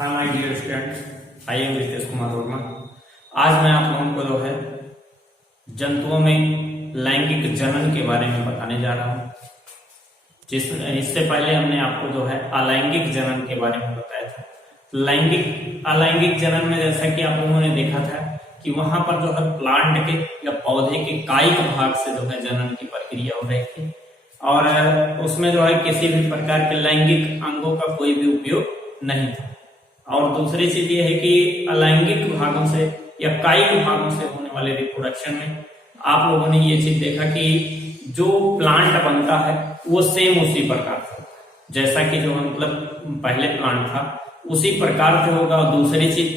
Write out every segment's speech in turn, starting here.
Hi my dear student, I am Ritesh Kumar Verma. आज मैं आप लोगों को जो है जंतुओं में लैंगिक जनन के बारे में बताने जा रहा हूँ। इससे पहले हमने आपको जो है अलैंगिक जनन के बारे में बताया था। अलैंगिक जनन में जैसा कि आप लोगों ने देखा था कि वहां पर जो है प्लांट के या पौधे के कायिक भाग से जो है जनन की प्रक्रिया हो रही थी और उसमें जो है किसी भी प्रकार के लैंगिक अंगों का कोई भी उपयोग नहीं था। और दूसरी चीज ये है कि अलैंगिक भागों से या कायिक भागों से होने वाले रिप्रोडक्शन में आप लोगों ने ये चीज देखा कि जो प्लांट बनता है वो सेम उसी प्रकार से, जैसा कि जो मतलब पहले प्लांट था उसी प्रकार से होगा। और दूसरी चीज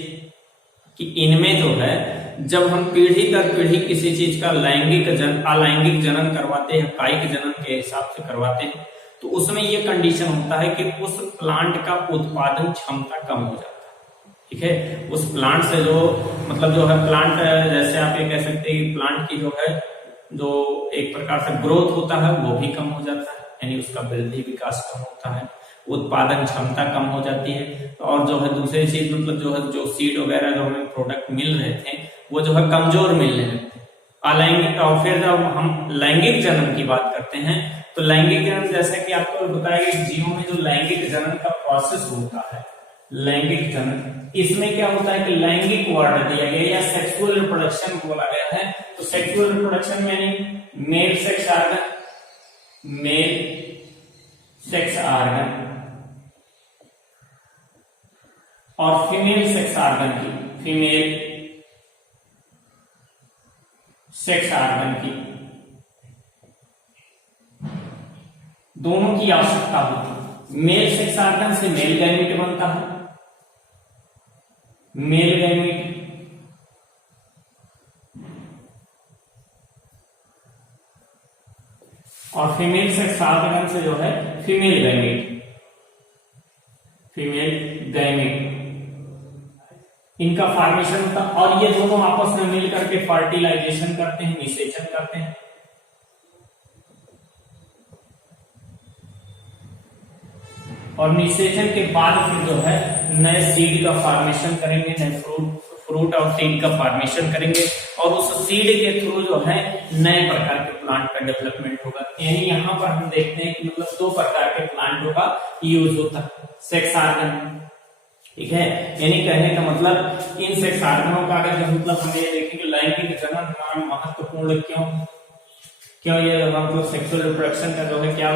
कि इनमें जो है जब हम पीढ़ी दर पीढ़ी किसी चीज का अलैंगिक जनन करवाते हैं, कायिक जनन के हिसाब से करवाते हैं, तो उसमें ये कंडीशन होता है कि उस प्लांट का उत्पादन क्षमता कम हो जाता है। ठीक है, उस प्लांट से जो मतलब जो है प्लांट, जैसे आप ये कह सकते हैं कि प्लांट की जो है जो एक प्रकार से ग्रोथ होता है वो भी कम हो जाता है, यानी उसका वृद्धि विकास कम होता है, उत्पादन क्षमता कम हो जाती है। और जो है दूसरी चीज मतलब जो है जो सीड वगैरह जो हमें प्रोडक्ट मिल रहे थे वो जो है कमजोर मिलने लगते हैं अलैंगिक। और फिर जब हम लैंगिक जनन की बात करते हैं तो लैंगिक जनन जैसे कि आपको बताया कि जीवों में जो लैंगिक जनन का प्रोसेस होता है, लैंगिक जनन, इसमें क्या होता है कि लैंगिक वर्ड दिया गया या सेक्सुअल रिप्रोडक्शन बोला गया है। तो सेक्सुअल रिप्रोडक्शन में मेल सेक्स ऑर्गन और फीमेल सेक्स ऑर्गन की दोनों की आवश्यकता होती है। मेल सेक्स ऑर्गन से मेल गैमीट बनता है, मेल गैमीट, और फीमेल सेक्स ऑर्गन से जो है फीमेल गैमीट, इनका फॉर्मेशन होता है। और ये दोनों आपस में मिलकर के फर्टिलाइजेशन करते हैं, निषेचन करते हैं। और निषेचन के बाद फिर जो है नए सीड का फॉर्मेशन करेंगे, नए फ्रूट और सीड का फॉर्मेशन करेंगे और उस सीड के थ्रू जो है नए प्रकार के प्लांट का डेवलपमेंट होगा। यानी यहाँ पर हम देखते हैं कि मतलब दो प्रकार के प्लांटों का यूज होता है, सेक्स ऑर्गन। ठीक है, यानी कहने का मतलब इन सेक्स ऑर्गनों का अगर मतलब हमें देखें कि लैंगिक जनन हमारा महत्वपूर्ण क्यों ये मतलब सेक्सुअल रिप्रोडक्शन का जो है क्या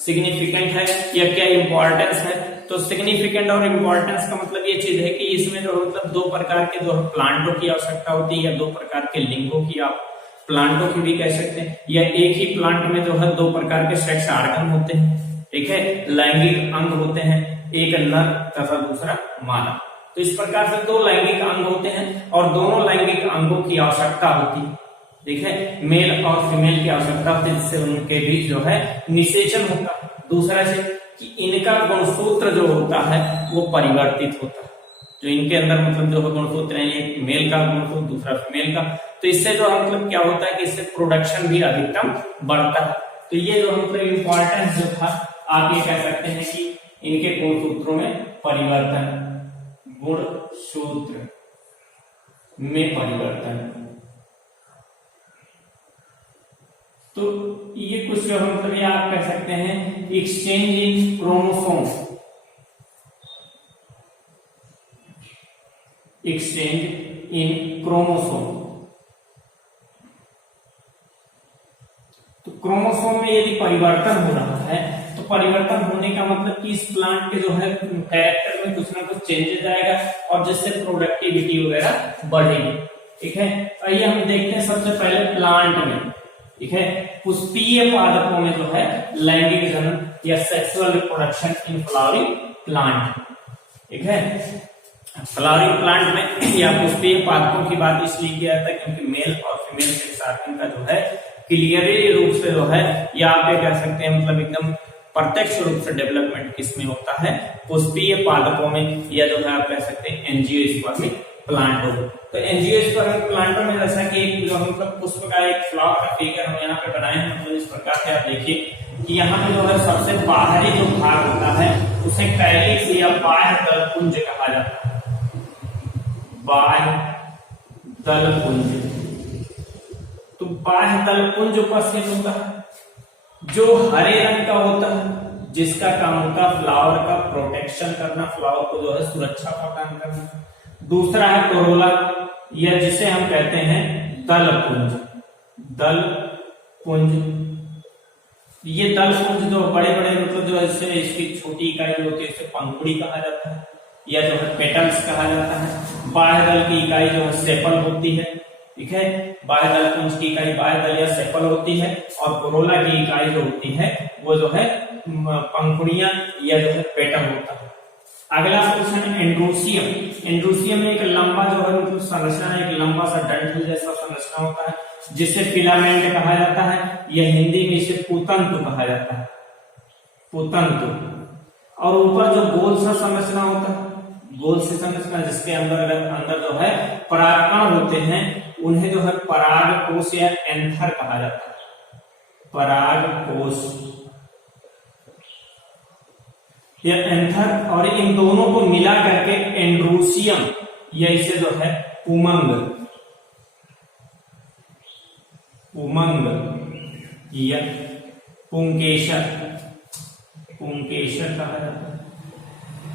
सिग्निफिकेंट है या क्या इंपॉर्टेंस है। तो सिग्निफिकेंट और इंपॉर्टेंस का मतलब ये चीज है कि इसमें जो मतलब दो प्रकार के जो प्लांटों की आवश्यकता होती है या दो प्रकार के लिंगों की, आप प्लांटों की भी कह सकते हैं, या एक ही प्लांट में जो है दो प्रकार के सेक्स ऑर्गन होते हैं। ठीक है, लैंगिक अंग होते हैं, एक नर तथा दूसरा मादा। तो इस प्रकार से दो लैंगिक अंग होते हैं और दोनों लैंगिक अंगों की आवश्यकता होती है। ठीक है, मेल और फीमेल की आवश्यकता होती है जिससे उनके बीच जो है निषेचन होता है। दूसरा से कि इनका गुणसूत्र जो होता है वो परिवर्तित होता है, जो इनके अंदर मतलब जो है गुणसूत्र है, एक मेल का गुणसूत्र दूसरा फीमेल का। तो इससे जो मतलब क्या होता है कि इससे प्रोडक्शन भी अधिकतम बढ़ता है। तो ये जो मतलब इम्पोर्टेंस जो था, आप ये कह सकते हैं कि इनके गुणसूत्रों में परिवर्तन, गुणसूत्र में परिवर्तन। तो ये कुछ जो मतलब ये आप कह सकते हैं एक्सचेंज इन क्रोमोसोम, एक्सचेंज इन क्रोमोसोम। तो क्रोमोसोम में यदि परिवर्तन हो रहा है तो परिवर्तन होने का मतलब कि इस प्लांट के जो है कैरेक्टर में कुछ ना कुछ चेंजेस आएगा और जिससे प्रोडक्टिविटी वगैरह बढ़ेगी। ठीक है, आइए हम देखते हैं सबसे पहले प्लांट में। ठीक है, पुष्पीय पादपों में जो है लैंगिक जनन या sexual reproduction in flowering plant. ठीक है, फ्लावरिंग प्लांट में या पुष्पीय पादपों की बात इसलिए किया जाता है क्योंकि मेल और फीमेल सेक्स ऑर्गन का जो है क्लियरली रूप से जो है, या आप ये कह सकते हैं मतलब एकदम प्रत्यक्ष रूप से डेवलपमेंट किसमें होता है, पुष्पीय पादपों में, या जो है आप कह सकते हैं एंजियोस्पर्मिक प्लांटों। तो एंजियोस्पर्मिक प्लांटों में जैसा कि एक जो मतलब पुष्प का एक फ्लावर का फिगर हम यहाँ पे बनाए हैं, मतलब इस प्रकार से आप देखिए कि यहाँ पे जो है सबसे बाहरी जो भाग होता है उसे कैलिक्स या बाह्य दल पुंज कहा जाता है। बाह्य दल पुंज। तो बाह्य दल पुंज उपस्थित होता है जो हरे रंग का होता है, जिसका काम होता है फ्लावर का प्रोटेक्शन करना, फ्लावर को जो है सुरक्षा प्रदान करना। दूसरा है कोरोला, या जिसे हम कहते हैं दल पुंज। दल पुंज, ये दल पुंज जो बड़े बड़े मतलब जो है इसकी छोटी इकाई जो होती है इसे पंखुड़ी कहा जाता है, या जो है पेटल्स कहा जाता है। बाह्य दल की इकाई जो है सेपल होती है, ठीक है। बाह्य दल पुंज की इकाई बाह्य दल या सेपल होती है, और कोरोला की इकाई जो होती है वो जो है पंखुड़ियां या जो है पेटल होता है। अगला क्वेश्चन एंड्रोसियम। एंड्रोसियम में एक लंबा जो है मतलब संरचना, एक लंबा सा डंठल जैसा संरचना होता है, जिसे फिलामेंट कहा जाता है, या हिंदी में इसे पूतंतु कहा जाता है। पूतंतु। और ऊपर जो गोल सा संरचना होता है, गोल सी संरचना जिसके अंदर जो है परागकण होते हैं, उन्हें जो है परागकोश या एंथर कहा जाता है। परागकोश या एंथर, और इन दोनों को मिला करके एंड्रोसियम या इसे जो है पुमंग या पुंकेशर कहा जाता है,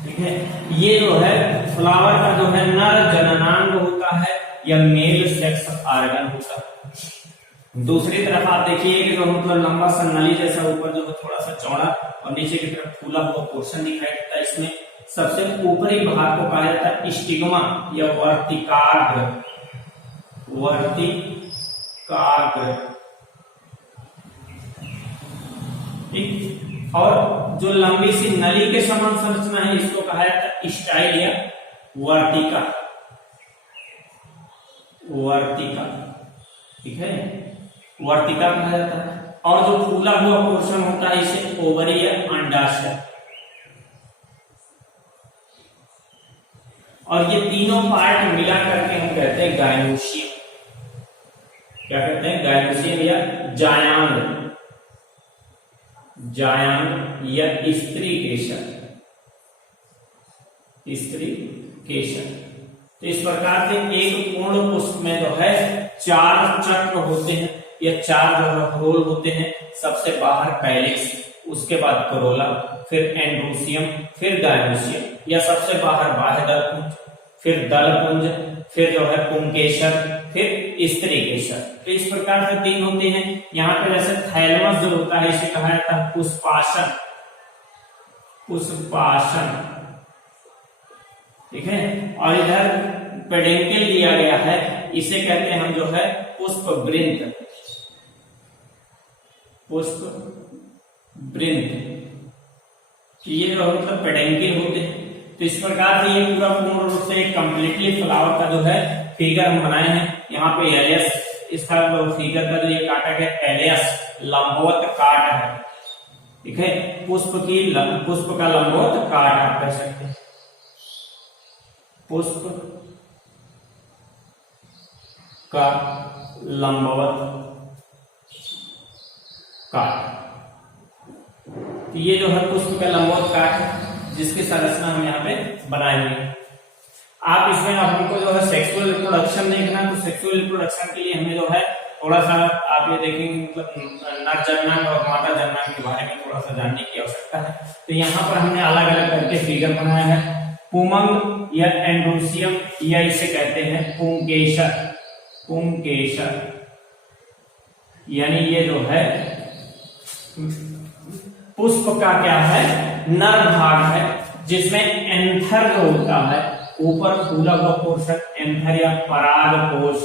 ठीक है। ये जो है फ्लावर का जो है नर जननांग होता है या मेल सेक्स ऑर्गन होता है। दूसरी तरफ आप देखिए कि जो मतलब लंबा सा नली जैसा ऊपर जो है थोड़ा सा चौड़ा और नीचे की तरफ फूला हुआ पोर्शन दिखाई देता है। इसमें सबसे ऊपरी भाग को कहा जाता है स्टिग्मा या वर्तिकाग्र। ठीक। और जो लंबी सी नली के समान संरचना है इसको कहा जाता है स्टाइल या वर्तिका। ठीक है, वर्तिका कहा जाता है। और जो फूला हुआ पोर्शन होता है इसे ओवरी या अंडाशय। और ये तीनों पार्ट मिला करके हम कहते हैं गायनोशियम। क्या कहते हैं? गायनोशियम या जायांग या स्त्री केशर। तो इस प्रकार से एक पूर्ण पुष्प में जो है 4 चक्र होते हैं या 4 जो है होल होते हैं। सबसे बाहर कैलिक्स, उसके बाद कोरोला, फिर एंड्रोसियम, फिर गायनोशियम, या सबसे बाहर बाह्य दल पुंज, फिर दल पुंज, फिर जो है पुंकेशर, फिर स्त्री केशर। तो इस प्रकार से 3 होते हैं। यहाँ पे जैसे थैलमस जो होता है इसे कहा जाता है पुष्पासन, ठीक है। और इधर पेडेंकल दिया गया है, इसे कहते हैं हम जो है पुष्प वृंत। ये जो मतलब पेडेंकल होते हैं। तो इस प्रकार से ये पूरा पूर्ण रूप से कंप्लीटली फ्लावर का जो है फिगर हम बनाए हैं। यहाँ पे एलियस, इसका जो फिगर का जो ये काटा गया एलियस लंबवत काट है, ठीक है। पुष्प का लंबवत काट आप कह सकते हैं। पुष्प का लंबवत काट। तो ये जो है पुष्प का लंबवत काट है जिसकी संरचना हम यहाँ पे बनाए हुए हैं। आप इसमें हमको जो है सेक्सुअल रिप्रोडक्शन देखना, तो सेक्सुअल रिप्रोडक्शन के लिए हमें जो है थोड़ा सा आप ये देखेंगे मतलब नर जननांग और मादा जननांग के बारे में थोड़ा सा जानने की आवश्यकता है। तो यहाँ पर हमने अलग अलग करके फिगर बनाया है। पुमंग या एंड्रोसियम या इसे कहते हैं पुंकेशर, यानी ये जो है पुष्प का क्या है नर भाग है, जिसमें एंथर जो होता है ऊपर फूला हुआ पोर्शन एंथर या परागकोश।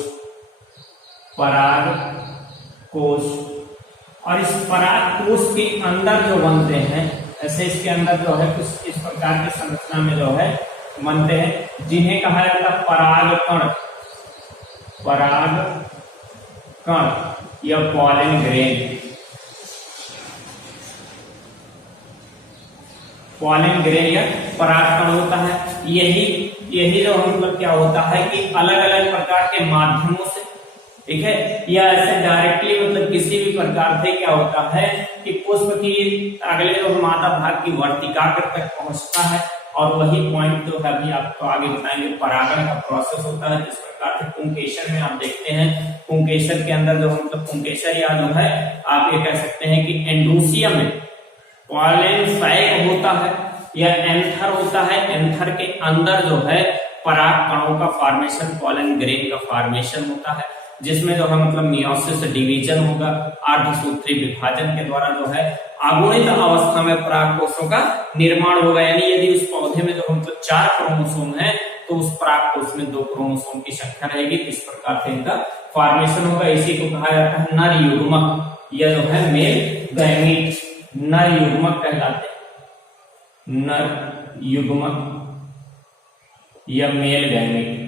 और इस परागकोश के अंदर जो बनते हैं, ऐसे इसके अंदर जो है कुछ इस प्रकार की संरचना में जो है बनते हैं, जिन्हें कहा जाता है परागकण या पॉलन ग्रेन या परागकण होता है। यही जो मतलब क्या होता है कि अलग अलग प्रकार के माध्यमों से, ठीक है, या ऐसे डायरेक्टली मतलब किसी भी प्रकार से क्या होता है कि पुष्प की अगले जो मादा भाग की वर्तिकाग्र तक पहुंचता है, और वही पॉइंट जो है अभी आपको आगे बताएंगे परागण का प्रोसेस होता है। जिस प्रकार से पुंकेसर में आप देखते हैं, पुंकेसर के अंदर जो मतलब पुंकेसर या जो है आप ये कह सकते हैं कि एंडोसियम में पॉलन सैक होता है या एंथर होता है। एंथर के अंदर जो है पराग कणों का फॉर्मेशन, पॉलन ग्रेन का फॉर्मेशन होता है, जिसमें जो है मतलब मियोसिस डिवीजन होगा, अर्धसूत्री विभाजन के द्वारा जो है अगुणित अवस्था में पराग कोषों का निर्माण होगा। यानी यदि उस पौधे में जो मतलब 4 क्रोमोसोम है तो उस पराग कोष में 2 क्रोमोसोम की संख्या रहेगी। इस प्रकार से इनका फॉर्मेशन होगा। इसी को कहा जाता है नर युग्मक, यह जो है मेल गैमीट, नर युग्मक कहलाते हैं, नर युग्मक या मेल गैमीट।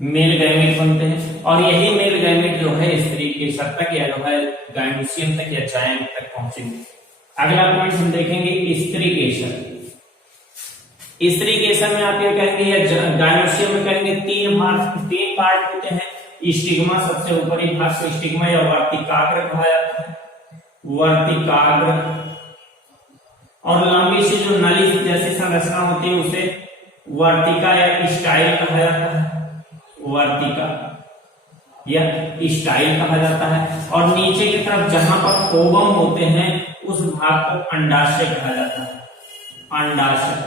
मेल गैमीट बनते हैं, और यही मेल गैमीट जो है स्त्री केसर तक या जो है गाइनोसियम तक या जायम तक पहुंचेंगे। अगला पॉइंट हम देखेंगे स्त्री केसर। स्त्री केसर में आप ये कहेंगे या गाइनोसियम में कहेंगे 3 पार्ट होते हैं। स्टिग्मा सबसे ऊपरी भाग को स्टिग्मा या वर्तिकाग्र कहा जाता है, वर्तिकाग्र, और लंबी सी जो नली जैसी संरचना होती है उसे वर्तिका या स्टाइल कहा जाता है, वर्तिका या स्टाइल कहा जाता है। और नीचे की तरफ जहां पर ओवम होते हैं उस भाग को अंडाशय कहा जाता है, अंडाशय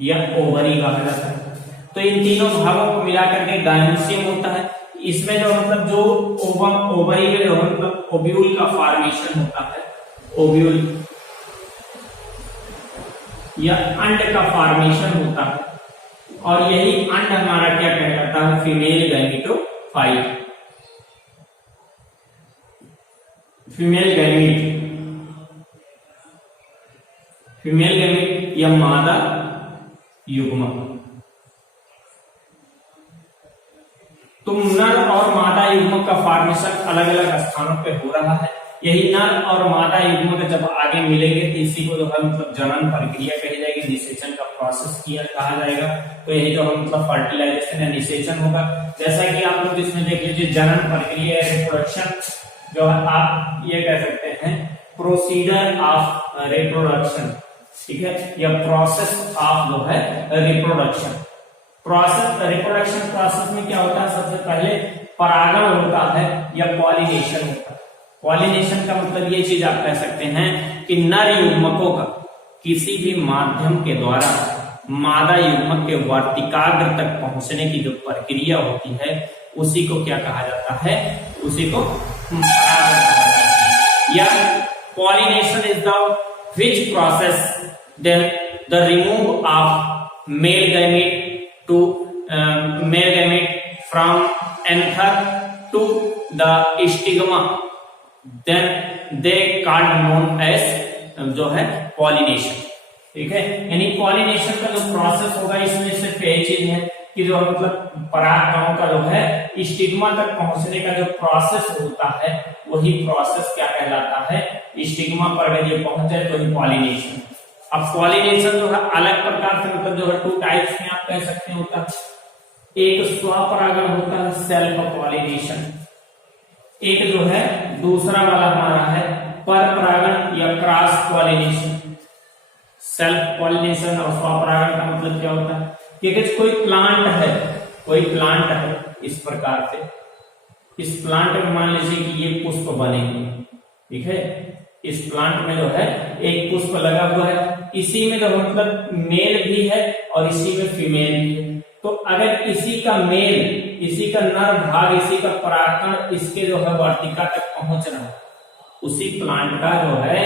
या ओवरी कहा जाता है। तो इन तीनों भागों को मिलाकर के गाइनोसियम होता है। इसमें जो मतलब जो ओवम ओवरी में जो मतलब ओव्यूल का फॉर्मेशन होता है, ओव्यूल या अंड का फॉर्मेशन होता है, और यही अंड हमारा क्या कहलाता है, female gametophyte, female gamete, female gamete या मादा युग्मक। तो नर और मादा युग्मक का फॉर्मेशन अलग अलग स्थानों पे हो रहा है। यही नर और मादा युग्मक जब आगे मिलेंगे तो इसी को जो है मतलब जनन प्रक्रिया कही जाएगी, निषेचन का प्रोसेस किया कहा जाएगा। तो यही जो है मतलब फर्टिलाइजेशन या निषेचन होगा। जैसा कि आप लोग इसमें देख लीजिए, जनन प्रक्रिया रिप्रोडक्शन जो है आप ये कह सकते हैं प्रोसीजर ऑफ रिप्रोडक्शन, ठीक है, या प्रोसेस ऑफ जो है रिप्रोडक्शन। प्रोसेस रिप्रोडक्शन प्रोसेस में क्या होता है, सबसे पहले परागण होता है या पॉलिनेशन होता है। पॉलिनेशन का मतलब ये चीज आप कह सकते हैं कि नर युग्मकों का किसी भी माध्यम के द्वारा मादा युग्मक के वर्तिकाग्र तक पहुंचने की जो प्रक्रिया होती है उसी को क्या कहा जाता है, उसी को परागण कहा जाता है। या pollination is the which process then the remove of male gamete to male gamete from anther to the stigma, then they called known as जो है पॉलिनेशन, ठीक है। यानी पॉलिनेशन का जो प्रोसेस होगा इसमें सिर्फ यही चीज है कि जो मतलब पराग कणों का जो है स्टिग्मा तक पहुंचने का जो प्रोसेस होता है वही प्रोसेस क्या कहलाता है, स्टिग्मा पर अगर ये पहुंच जाए तो ही पॉलिनेशन। अब पॉलिनेशन जो है अलग प्रकार से मतलब जो है 2 टाइप्स में आप कह सकते हैं होता है। एक स्वपरागण होता है सेल्फ पॉलिनेशन, एक जो है दूसरा वाला हमारा है पर परागण या क्रॉस पॉलिनेशन। सेल्फ पॉलिनेशन और स्वपरागण का मतलब क्या होता है कि कोई प्लांट है, कोई प्लांट है इस प्रकार से, इस प्लांट में मान लीजिए कि ये पुष्प बनेंगे, ठीक है। इस प्लांट में जो है एक पुष्प लगा हुआ है, इसी में जो मतलब मेल भी है और इसी में फीमेल भी है। तो अगर इसी का मेल, इसी का नर भाग, इसी का परागकण इसके जो है वर्तिका तक पहुंच रहा है, उसी प्लांट का जो है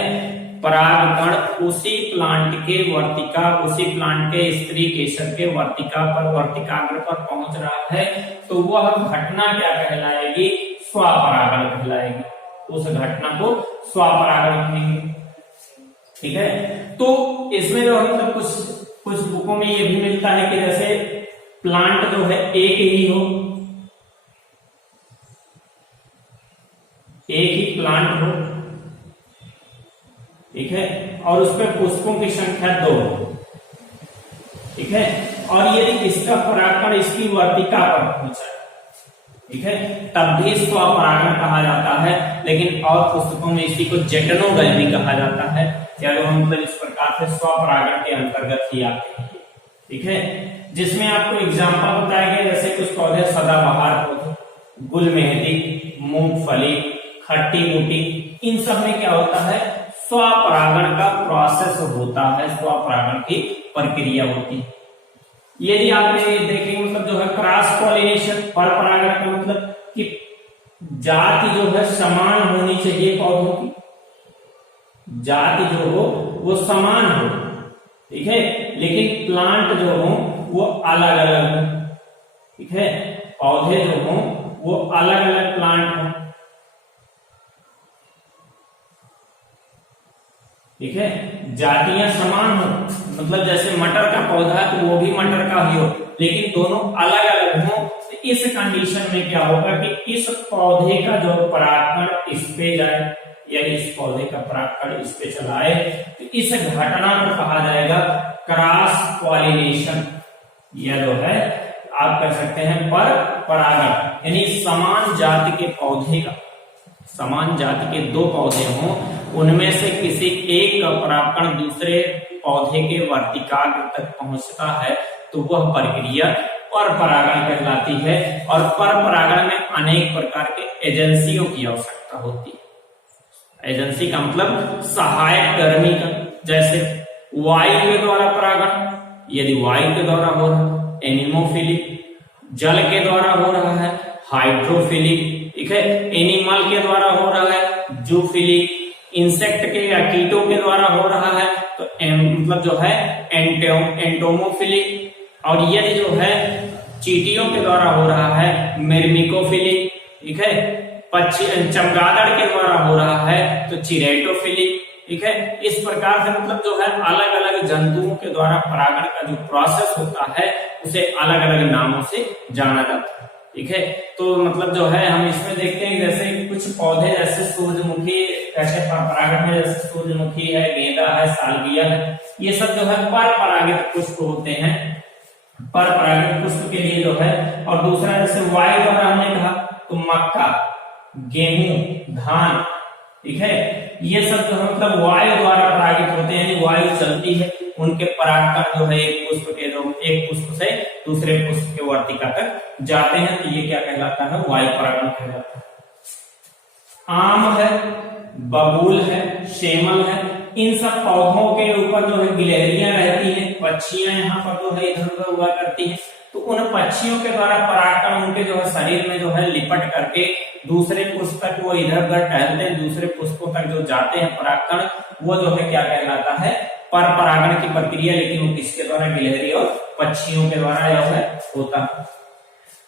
परागकण उसी प्लांट के वर्तिका, उसी प्लांट के स्त्री केसर के वर्तिका पर, वर्तिकाग्र पर पहुंच रहा है, तो वह घटना क्या कहलाएगी, स्वपरागण कहलाएगी। उस घटना को स्वपरागण कहेंगे, ठीक है। तो इसमें जो मतलब कुछ बुकों में ये भी मिलता है कि जैसे प्लांट जो है एक ही हो, एक ही प्लांट हो, ठीक है, और उस पर पुष्पों की संख्या 2 हो, ठीक है, और यदि इसका परागकण इसकी वर्तिका पर पहुंचा, ठीक है, तब भी स्वपरागण कहा जाता है, लेकिन और पुस्तकों में इसी को जेटनोगैमी कहा जाता है। क्या मतलब इस प्रकार से स्वपरागण के अंतर्गत ही आते हैं। ठीक है, जिसमें आपको एग्जाम्पल बताया गया, जैसे कुछ पौधे सदाबहार पौधे, गुलमेहंदी, मूंगफली, खट्टी बूटी, इन सब में क्या होता है, स्वपरागण का प्रोसेस होता है, स्वपरागण की प्रक्रिया होती है। यदि आपने देखेंगे मतलब जो है क्रॉस पॉलिनेशन, परपरागण का मतलब कि जाति जो है समान होनी चाहिए, पौधों की जाति जो हो वो समान हो। ठीक है, लेकिन प्लांट जो हो वो अलग अलग हो। ठीक है, पौधे जो हो वो अलग अलग प्लांट हो। ठीक है, जातियां समान हो, मतलब जैसे मटर का पौधा है तो वो भी मटर का ही हो, लेकिन दोनों अलग अलग हो। तो इस कंडीशन में क्या होगा कि इस पौधे का जो परागकण इस पे जाए या इस पौधे का परागकण इस पे चला आए, तो इस घटना को कहा जाएगा क्रॉस पॉलिनेशन, या जो है आप कह सकते हैं पर परागण। यानी समान जाति के पौधे का, समान जाति के दो पौधे हों, उनमें से किसी एक का परागकण दूसरे पौधे के वर्तिकाग्र तक पहुंचता है तो वह प्रक्रिया परपरागण कहलाती है। और परपरागण में अनेक प्रकार के एजेंसियों की आवश्यकता होती है। एजेंसी का मतलब सहायक कर्मी का, जैसे वायु के द्वारा परागण, यदि वायु के द्वारा हो रहा है एनिमोफिलिक, जल के द्वारा हो रहा है हाइड्रोफिलिक, ठीक है, एनिमल के द्वारा हो रहा है जूफिलिक, इंसेक्ट के या कीटों के द्वारा हो रहा है तो मतलब जो है एंटोमोफिलिक, और यदि जो है चींटियों के द्वारा हो रहा है मिर्मिकोफिलिक। ठीक है, पक्षी चमगादड़ के द्वारा हो रहा है तो चिरेटोफिलिक। ठीक है, इस प्रकार से मतलब जो है अलग अलग जंतुओं के द्वारा परागण का जो प्रोसेस होता है उसे अलग अलग नामों से जाना जाता है। ठीक है, तो मतलब जो है हम इसमें देखते हैं जैसे कुछ पौधे जैसे सूरजमुखी, ऐसे परागण में जैसे सूरजमुखी है, गेंदा है, सालविया है, ये सब जो है पर परागित पुष्प होते हैं, पर परागित पुष्प के लिए जो है। और दूसरा जैसे वायु द्वारा हमने कहा तो मक्का, गेहूं, धान, ठीक है, ये सब जो है मतलब वायु द्वारा परागित होते हैं, यानी वायु चलती है, उनके परागकण जो है एक पुष्प के जो एक पुष्प से दूसरे पुष्प के वर्तिका तक जाते हैं, तो ये क्या कहलाता है, वायु परागण कहलाता है। आम है, बबूल है, सेमल है, इन सब पौधों के ऊपर जो है गिलहरियां रहती हैं, पक्षियां यहाँ पर जो है इधर उधर हुआ करती हैं, तो उन पक्षियों के द्वारा परागकण उनके जो है शरीर में जो है लिपट करके दूसरे पुष्प तक वो इधर उधर टहलते हैं, दूसरे पुष्पों तक जो जाते हैं परागकण, वो जो है क्या कहलाता है, पर परागण की प्रक्रिया, लेकिन वो किसके द्वारा, गिलहरी और पक्षियों के द्वारा जो है होता है।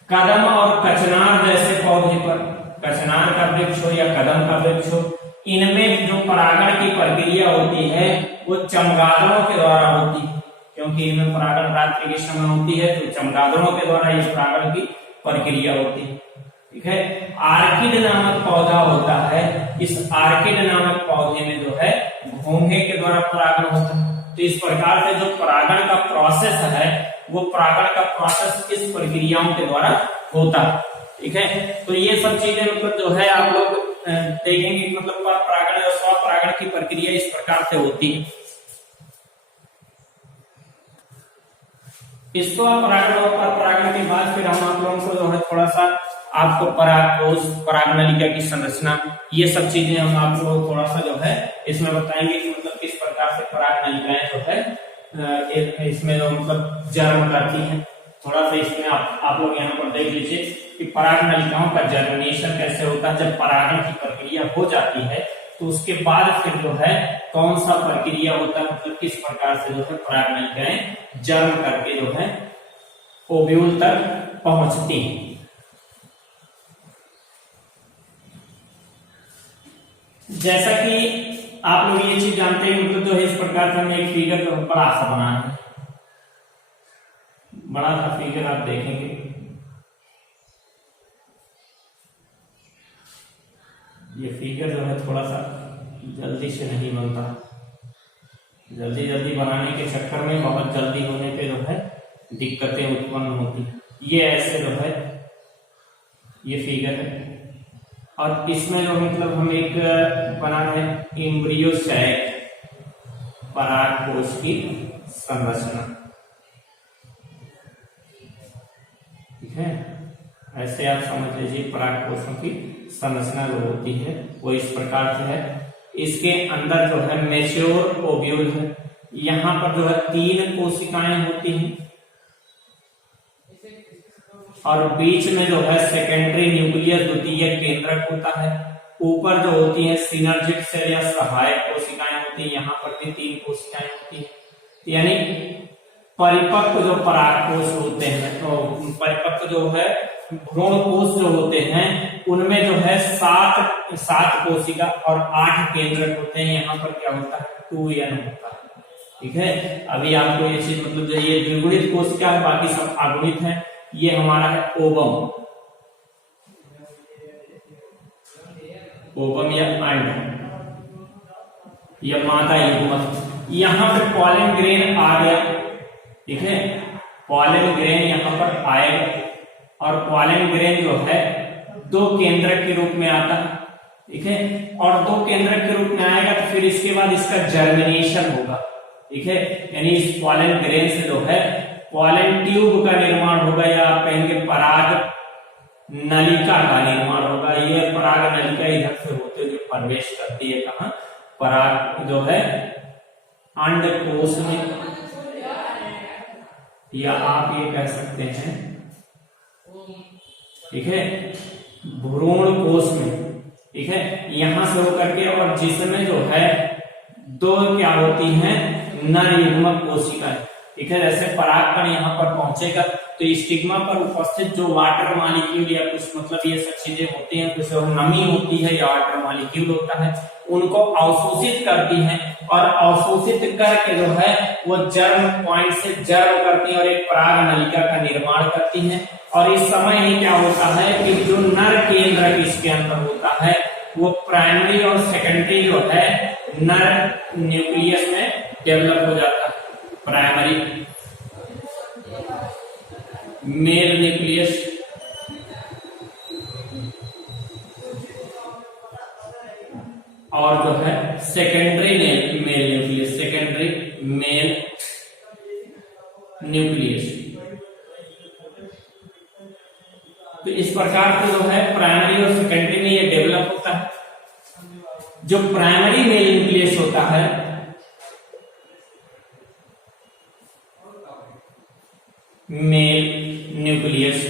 कदम और कचनार जैसे पौधे पर, कचनार का वृक्ष हो या कदम का वृक्ष हो, इनमें जो परागण की प्रक्रिया होती है वो चमगादड़ों के द्वारा होती है, क्योंकि इनमें परागण रात्रि के समय होती है, तो चमगादड़ों के द्वारा इस परागण की प्रक्रिया होती है। ठीक है, आर्किड नामक पौधा होता है, इस आर्किड नामक पौधे में जो है घोंघे के द्वारा परागण होता है। तो इस प्रकार से जो परागण का प्रोसेस है वो परागण का प्रोसेस इस प्रक्रियाओं के द्वारा होता है। ठीक है, तो ये सब चीजें मतलब जो है आप लोग देखेंगे, मतलब पर परागण और स्वपरागण की प्रक्रिया इस प्रकार से होती है। इस स्वपरागण और पर परागण के बाद फिर हम आप लोगों को जो है थोड़ा सा आपको परागकोश, परागनलिका की संरचना, ये सब चीजें हम आप लोगों को थोड़ा सा जो है इसमें बताएंगे कि मतलब किस प्रकार से परागनलिकाएं जो है इसमें जो मतलब जन्म करती हैं। थोड़ा सा इसमें आप लोग यहाँ पर देख लीजिए कि परागनलिकाओं का जर्मिनेशन कैसे होता है। जब परागण की प्रक्रिया हो जाती है तो उसके बाद फिर जो है कौन सा प्रक्रिया होता है, मतलब किस प्रकार से जो है परागनलिकाएं जन्म करके जो है ओव्यूल तक पहुंचती हैं। जैसा कि आप लोग ये चीज जानते हैं, मतलब जो है इस प्रकार से हमें एक फिगर जो बड़ा सा बनाना है, बड़ा सा फिगर आप देखेंगे, ये फिगर जो है थोड़ा सा जल्दी से नहीं बनता, जल्दी जल्दी बनाने के चक्कर में बहुत जल्दी होने पे जो है दिक्कतें उत्पन्न होती। ये ऐसे जो है ये फिगर है। और इसमें जो मतलब हम एक बना है एम्ब्रियो सैक परागकोश की संरचना, ठीक है। ऐसे आप समझ लीजिए परागकोशों की संरचना जो होती है वो इस प्रकार से है। इसके अंदर जो है मैच्योर ओव्यूल है, यहाँ पर जो है 3 कोशिकाएं होती हैं और बीच में जो है सेकेंडरी न्यूक्लियस द्वितीयक केंद्रक होता है। ऊपर जो होती है सिनर्जिक सेल या सहायक कोशिकाएं होती है, यहाँ पर भी 3 कोशिकाएं होती है। यानी परिपक्व जो परागकोश होते हैं, तो परिपक्व जो है भ्रूण कोश जो होते हैं उनमें जो है 7 कोशिका और 8 केंद्रक होते हैं। यहाँ पर क्या होता है 2n होता है, ठीक है। अभी आपको ये चीज मतलब जो ये द्विगुणित कोशिका है, बाकी सब अगुणित है। ये हमारा है ओवम या अंड या मादा युग्मक। यहाँ पे पॉलन ग्रेन आ गया, ठीक है। पॉलन ग्रेन यहाँ पर आएगा और पॉलन ग्रेन जो है 2 केंद्रक के रूप में आता है, ठीक है। और 2 केंद्रक के रूप में आएगा तो फिर इसके बाद इसका जर्मिनेशन होगा, ठीक है। यानी इस पॉलन ग्रेन से जो है पॉलन ट्यूब का निर्माण होगा, या आप कहेंगे पराग नलिका का निर्माण होगा। ये पराग नलिका इधर से होते हुए प्रवेश करती है कहाँ, पराग जो है अंडकोश में, या आप ये कह सकते हैं, ठीक है, भ्रूण कोश में, ठीक है। यहां से होकर के और जिसमें जो है 2 क्या होती हैं नर युग्मक कोशिकाएं, ठीक है। जैसे परागकण यहाँ पर पहुंचेगा तो स्टिग्मा पर उपस्थित जो वाटर मॉलिक्यूल या कुछ मतलब ये सब चीजें होती हैं, कुछ नमी होती है या वाटर मॉलिक्यूल होता है, उनको अवशोषित करती हैं और अवशोषित करके जो है वो जर्म पॉइंट से जर्म करती है और एक पराग नलिका का निर्माण करती हैं। और इस समय ही क्या होता है कि जो नर केंद्र इसके अंदर होता है वो प्राइमरी और सेकेंडरी जो है नर न्यूक्लियस में डेवलप हो जाता है। प्राइमरी मेल न्यूक्लियस और जो है secondary mail nucleus, secondary mail nucleus. तो इस प्रकार से जो है प्राइमरी और सेकेंडरी में ये डेवलप होता है। जो प्राइमरी मेल न्यूक्लियस होता है मेल न्यूक्लियस,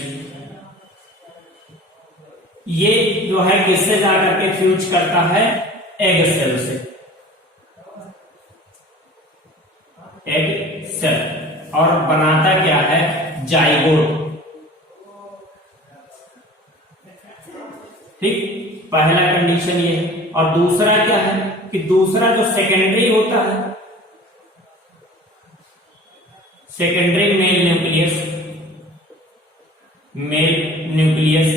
ये जो है किससे जाकर के फ्यूज करता है एग सेल से, एग सेल, और बनाता क्या है जाइगोट, ठीक। पहला कंडीशन ये है। और दूसरा क्या है कि दूसरा जो सेकेंडरी होता है secondary mail nucleus, mail nucleus,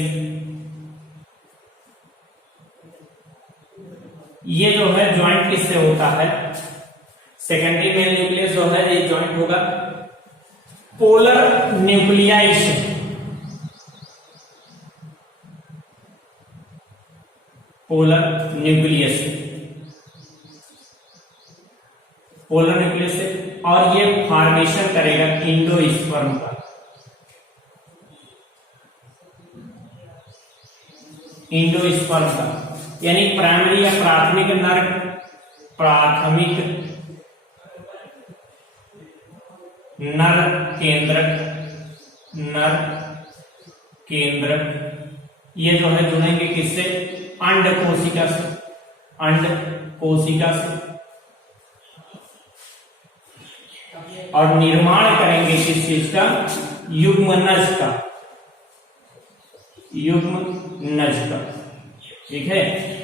ये जो है ज्वाइंट किससे होता है, सेकेंडरी मेल न्यूक्लियस जो है ये ज्वाइंट होगा पोलर न्यूक्लियाई से, पोलर न्यूक्लियस, पोलर न्यूक्लियस से, और ये फॉर्मेशन करेगा इंडोस्पर्म का, इंडोस्पर्म का। यानी प्राइमरी या प्राथमिक नर, प्राथमिक नर केंद्रक, नर केंद्रक, ये जो है जुड़ेंगे किससे अंड कोशिका से, अंड कोशिका से, और निर्माण करेंगे किस चीज का, युग्मनज का, युग्मनज का, ठीक है।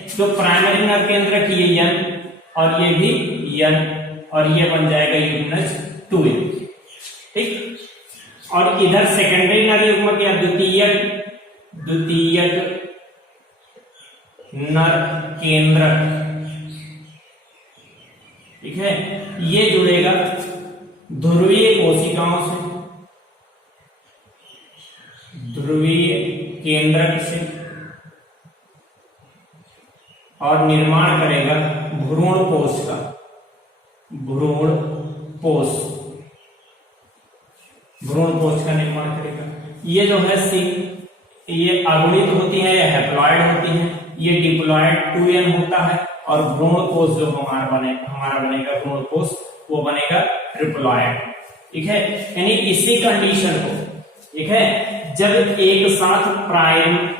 तो प्राइमरी नर केंद्रक ये यन और ये भी यन, और ये बन जाएगा युग्मनज 2n, ठीक। और इधर सेकेंडरी नर युग्मक या द्वितीयक नर केंद्रक, ठीक है, ये जुड़ेगा ध्रुवीय कोशिकाओं से, ध्रुवीय केंद्रक से और निर्माण करेगा भ्रूण कोश का, भ्रूण कोश का निर्माण करेगा। ये जो है ये अगुणित होती है या हैप्लॉइड होती है, ये डिप्लॉइड 2n होता है, और भ्रूण कोश जो हमारा बनेगा भ्रूण कोश वो बनेगा ट्रिप्लॉइड। ठीक है, यानी इसी कंडीशन को, ठीक है, जब एक साथ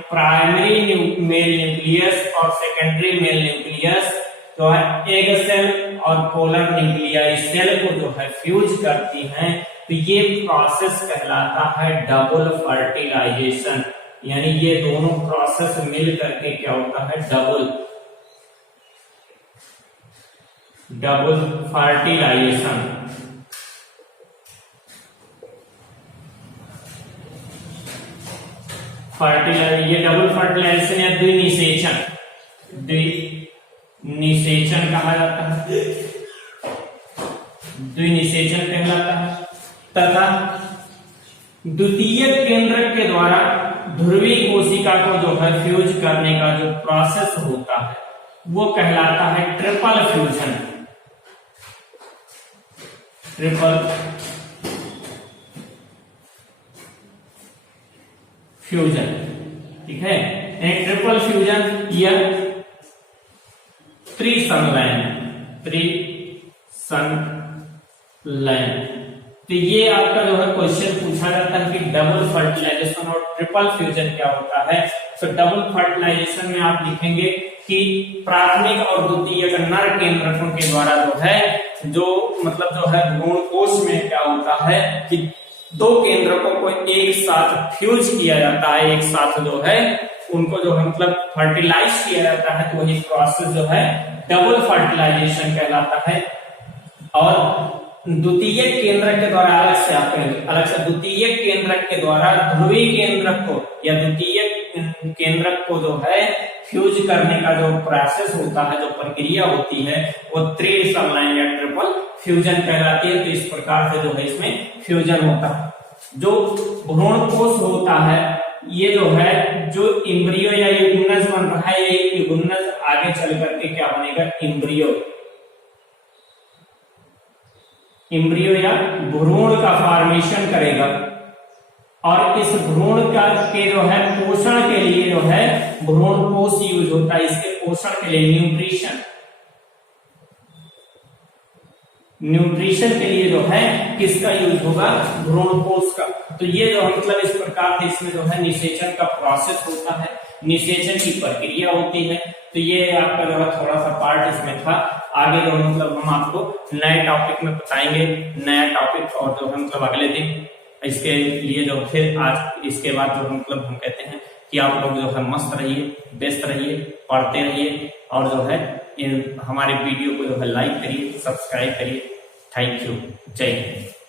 प्राइमरी मेल न्यूक्लियस और सेकेंडरी मेल न्यूक्लियस जो है एग सेल और पोलर न्यूक्लियाई सेल को जो है फ्यूज करती हैं, तो ये प्रोसेस कहलाता है डबल फर्टिलाइजेशन। यानी ये दोनों प्रोसेस मिल करके क्या होता है, डबल फर्टिलाइजेशन। ये डबल फर्टिलाइजेशन या द्विनिषेचन कहा जाता है, द्विनिषेचन कहलाता है। तथा द्वितीयक केंद्रक के द्वारा ध्रुवीय कोशिका को जो है फ्यूज करने का जो प्रोसेस होता है वो कहलाता है ट्रिपल फ्यूजन। ठीक है, ट्रिपल फ्यूजन या त्रिसंलयन। तो ये आपका जो है क्वेश्चन पूछा जाता है कि डबल फर्टिलाइजेशन और ट्रिपल फ्यूजन क्या होता है। तो डबल फर्टिलाइजेशन में आप लिखेंगे कि प्राथमिक और द्वितीयक नर केंद्रकों के द्वारा जो है भ्रूण कोश में क्या होता है कि दो केंद्रकों को एक साथ फ्यूज किया जाता है, एक साथ जो है उनको जो है फर्टिलाइज किया जाता है, तो वही प्रोसेस जो है डबल फर्टिलाइजेशन कहलाता है। और द्वितीयक केंद्रक के द्वारा अलग से द्वितीयक केंद्रक के द्वारा ध्रुवीय केंद्रक को या द्वितीयक केंद्रक को जो है फ्यूज करने का जो प्रोसेस होता है, जो प्रक्रिया होती है, वो त्रिसंलयन या ट्रिपल फ्यूजन कहलाती है। तो इस प्रकार से जो है इसमें फ्यूजन होता है। जो भ्रूण कोश होता है, ये जो है जो इम्ब्रियो या युग्मनज बन रहा है, ये युग्मनज आगे चल करके क्या बनेगा, इम्ब्रियो या भ्रूण का फॉर्मेशन करेगा। और इस भ्रूण का के जो है पोषण के लिए जो है भ्रूण कोश यूज होता है। इसके पोषण के लिए न्यूट्रिशन के लिए जो है किसका यूज होगा, भ्रूण कोश का। तो ये जो इस प्रकार से इसमें जो है निषेचन का प्रोसेस होता है, निषेचन की प्रक्रिया होती है। तो ये आपका जो है थोड़ा सा पार्ट इसमें था। आगे जो हम आपको नए टॉपिक में बताएंगे, नया टॉपिक, और जो है अगले दिन इसके लिए जो फिर आज इसके बाद जो हम कहते हैं कि आप लोग जो है मस्त रहिए, व्यस्त रहिए, पढ़ते रहिए, और जो है हमारे वीडियो को जो है लाइक करिए, सब्सक्राइब करिए। थैंक यू, जय हिंद।